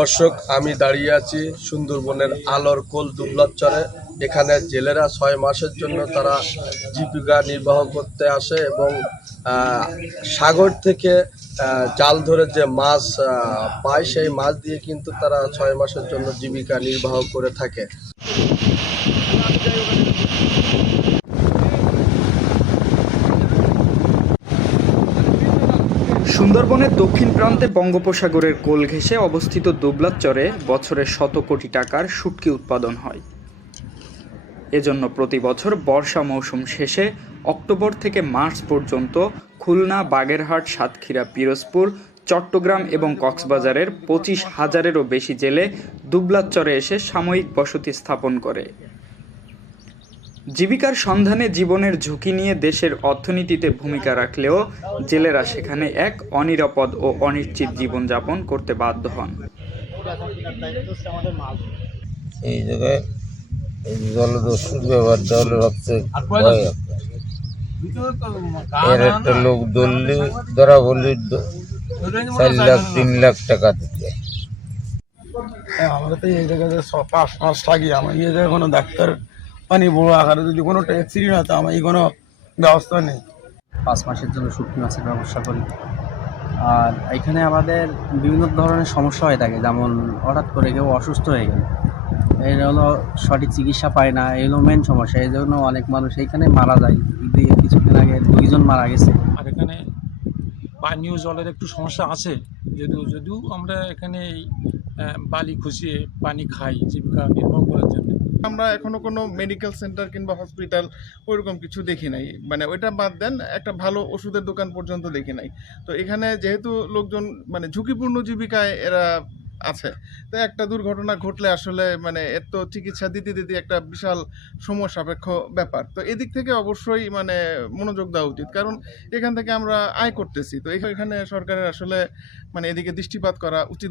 দর্শক, আমি দাঁড়িয়ে আছি সুন্দরবনের আলোর কোল দুবলাচরে এখানে জেলেরা ছয় মাসের জন্য তারা জীবিকা নির্বাহ করতে আসে এবং সাগর থেকে জাল ধরে যে মাছ পায়, সেই মাছ দিয়ে কিন্তু তারা ছয় মাসের জন্য জীবিকা নির্বাহ করে থাকে। সুন্দরবনের দক্ষিণ প্রান্তে বঙ্গোপসাগরের কোল ঘেঁষে অবস্থিত দুবলাচরে বছরে শত কোটি টাকার শুটকি উৎপাদন হয়। এজন্য প্রতি বছর বর্ষা মৌসুম শেষে অক্টোবর থেকে মার্চ পর্যন্ত খুলনা, বাগেরহাট, সাতক্ষীরা, পিরোজপুর, চট্টগ্রাম এবং কক্সবাজারের পঁচিশ হাজারেরও বেশি জেলে দুবলাচরে এসে সাময়িক বসতি স্থাপন করে। জীবিকার সন্ধানে জীবনের ঝুঁকি নিয়ে দেশের অর্থনীতিতে ভূমিকা রাখলেও জেলেরা সেখানে এক অনিরাপদ ও অনিশ্চিত জীবনযাপন করতে বাধ্য হন। এই জায়গায় এই জলদস্যুর ব্যবহারটা হলো সবচেয়ে এর একটা লোক ধরলে ধরা বললে চার লাখ তিন লাখ টাকা দিতে। হ্যাঁ, আমরা তো এই জায়গাতে ছ- পাঁচ মাস থাকি আমার এই জায়গায় কোনো ডাক্তার পানি বড় আকারে যদি কোনো অ্যাক্সিডেন্ট হয় তো আমার এই কোনো ব্যবস্থা নেই। পাঁচ মাসের জন্য শুটকি মাছের ব্যবস্থা করি। আর এখানে আমাদের বিভিন্ন ধরনের সমস্যা হয়ে থাকে। যেমন হঠাৎ করে কেউ অসুস্থ হয়ে গেল। এই হলো সঠিক চিকিৎসা পায় না এই হলো মেন সমস্যা। এই জন্য অনেক মানুষ এইখানে মারা যায়। দিয়ে কিছুদিন আগে দুইজন মারা গেছে। আর এখানে পানীয় জলের একটু সমস্যা আছে। যদিও যদিও আমরা এখানে এই বালি খুঁজিয়ে পানি খাই জীবিকা নির্বাহ করার জন্য। আমরা এখনও কোনো মেডিকেল সেন্টার কিংবা হসপিটাল ওইরকম কিছু দেখি নাই। মানে ওইটা বাদ দেন, একটা ভালো ওষুধের দোকান পর্যন্ত দেখি নাই। তো এখানে যেহেতু লোকজন মানে ঝুঁকিপূর্ণ জীবিকায় এরা আছে, তো একটা দুর্ঘটনা ঘটলে আসলে মানে এর তো চিকিৎসা দিতে দিতে একটা বিশাল সময় সাপেক্ষ ব্যাপার। তো এদিক থেকে অবশ্যই মানে মনোযোগ দেওয়া উচিত, কারণ এখান থেকে আমরা আয় করতেছি। তো এখানে সরকারের আসলে মানে এদিকে দৃষ্টিপাত করা উচিত।